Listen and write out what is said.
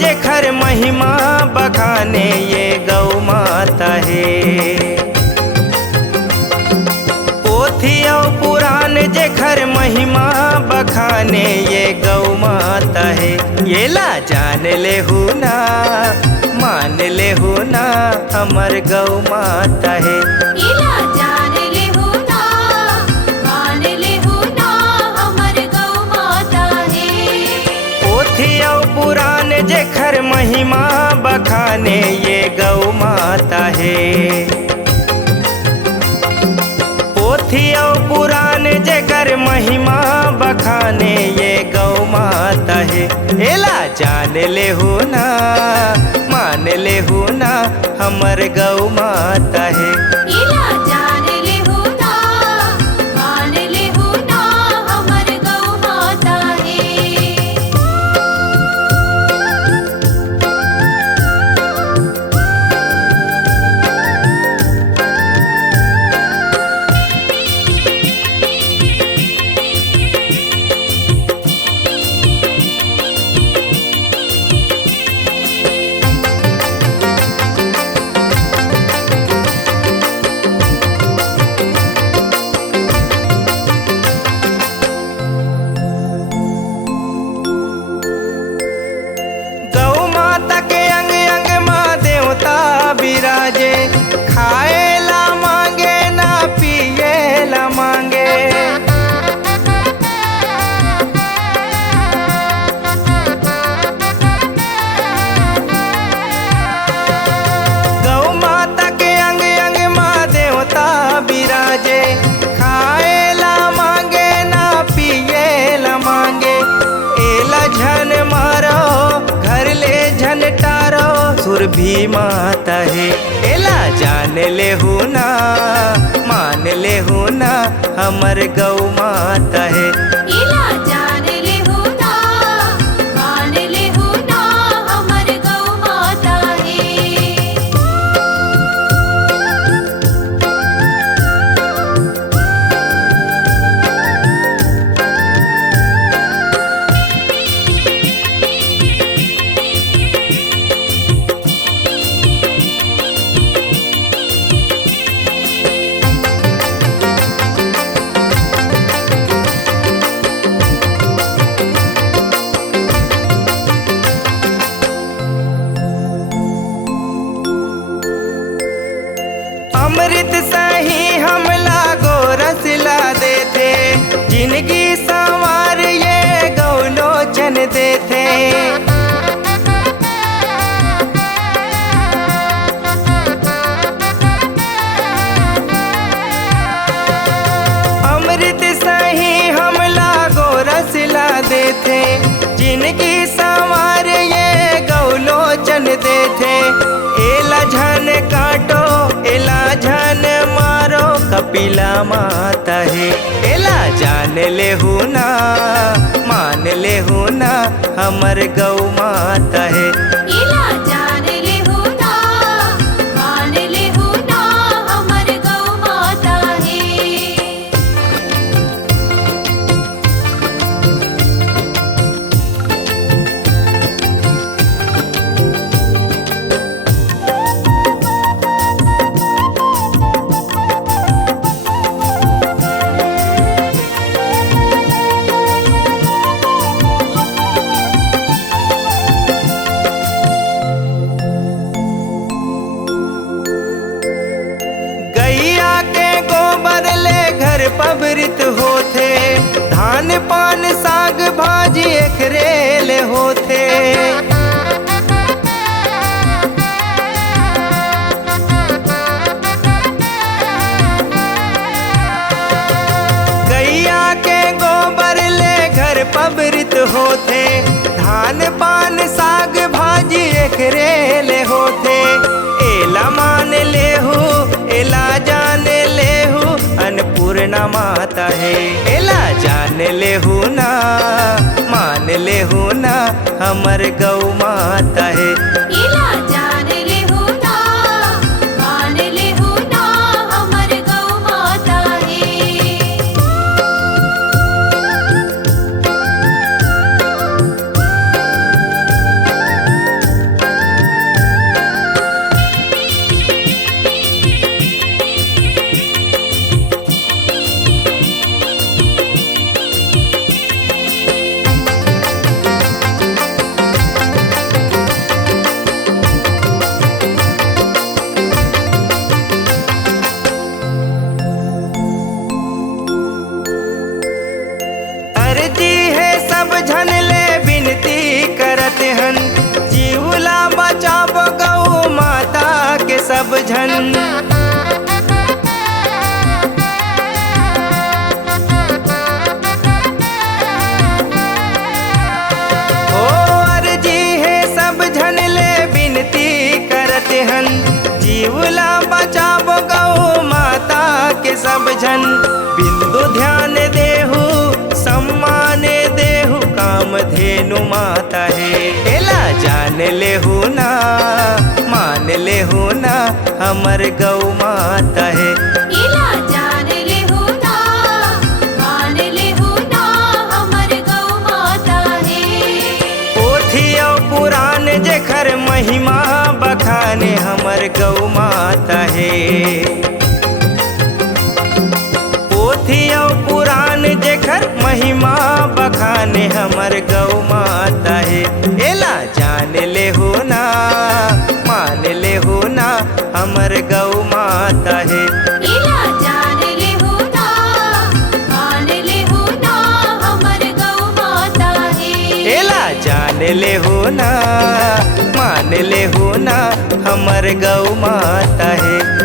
जेखर महिमा बखाने ये गौ माता है। पोथी और पुराण जेखर महिमा बखाने ये गौ माता है। ये ला जान ले हूँ ना मान ले हूँ ना हमर गौ माता है। इला जान ले हूँ ना मान ले हूँ ना हमर गौ माता है। पोथी और पुराण जेखर महिमा बखाने ये गौ माता है। पोथी और पुराण जेकर महिमा बखाने ये गौ माता है। एला जान ले हूँ ना मान ले हूँ ना हमर गौ माता है। इला जान ले हूँ ना मान ले हूँ ना हमर गौ माता है। गौ माता के अंग अंग माँ देवता विराजे। खाए ला मांगे ना पिए ला मांगे। गौ माता के अंग अंग माँ देवता विराजे। खाए ला मांगे ना पिए ला मांगे। एला झन मारो घर ले झन टारो सुर भी माता है। एला जान ले हूँ ना मान ले हूँ ना हमर गौ माता है। इला जान ले हूँ ना मान ले हूँ ना हमर गौ माता है। अमृत सही हम लागो रसला देते। जिंदगी संवार ये गौ लोचन देते। अमृत सही हम लागो रसला देते। जिंदगी संवार ये गौ लोचन देते। एला झन काटो एला झन मारो कपिला माता है। एला जान ले हूँ ना मान ले हूँ ना हमर गौ माता है। इला जान ले हूँ ना मान ले हूँ ना हमर गौ माता है। गैया के गोबर ले घर पबरित होते। धान पान साग भाजी एकरेल होते। गैया के गोबर ले घर पबरित होते। धान पान साग भाजी एकरेल होते। एला मान ले हूँ एला जान ले हूँ अन्नपूर्णा माता है। एला जान ले हूँ ना मान ले हूँ ना हमर गौ माता है। इला जान ले हूँ ना मान ले हूँ ना हमर गौ माता है। अर्जी है सब झन ले विनती करत हन, जीवला बचाव गौ माता के सब झन। ओ अर्जी है सब झन ले विनती करत हन, जीवला बचाव गौ माता के सब झन। बिंदु ध्यान देहु सम्मान देहु कामधेनु माता है, एला जान लेहु ना मान लेहु ना हमर गौ माता है। इला जान लेहु ना मान लेहु ना हमर गौ माता है। पोथी और पुराण जेखर महिमा बखाने हमर गौ माता है। पोथी और पुराण जेखर महिमा बखाने हमर गौ माता है। एला जान लेहु ना मान लेहु ना हमर गौ माता है। इला जान लेहु ना मान लेहु ना हमर गौ माता है। एला जान लेहु ना मान लेहु ना हमर गौ माता है।